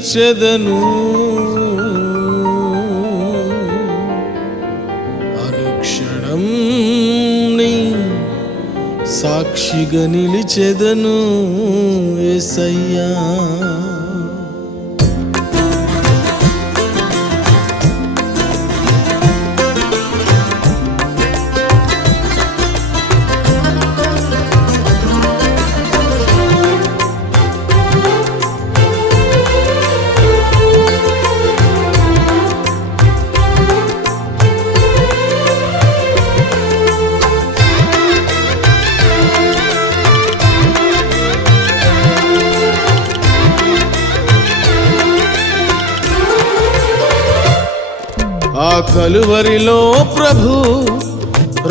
తీర్చెదను. అనుక్షణం నీ సాక్షిగా నిలిచెదను యేసయ్యా. ఆ కలువరిలో ప్రభు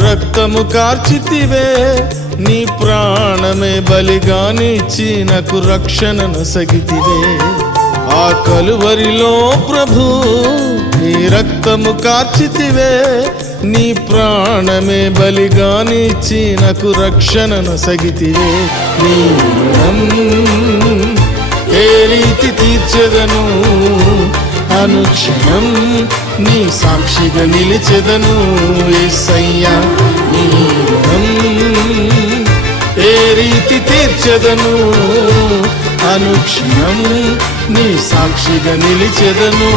రక్తము కార్చితివే, నీ ప్రాణమే బలిగానిచ్చి నాకు రక్షణను సగితివే. ఆ కలువరిలో ప్రభు నీ రక్తము కార్చితివే, నీ ప్రాణమే బలిగానిచ్చి నాకు రక్షణను సగితివే. నీ రుణం ఏ రీతి తీర్చెదను, అనుక్షణం నీ సాక్షిగా నిలిచెదను యేసయ్యా. నీ రుణం ఏ రీతి తీర్చెదను, అనుక్షణం నీ సాక్షిగా నిలిచెదను.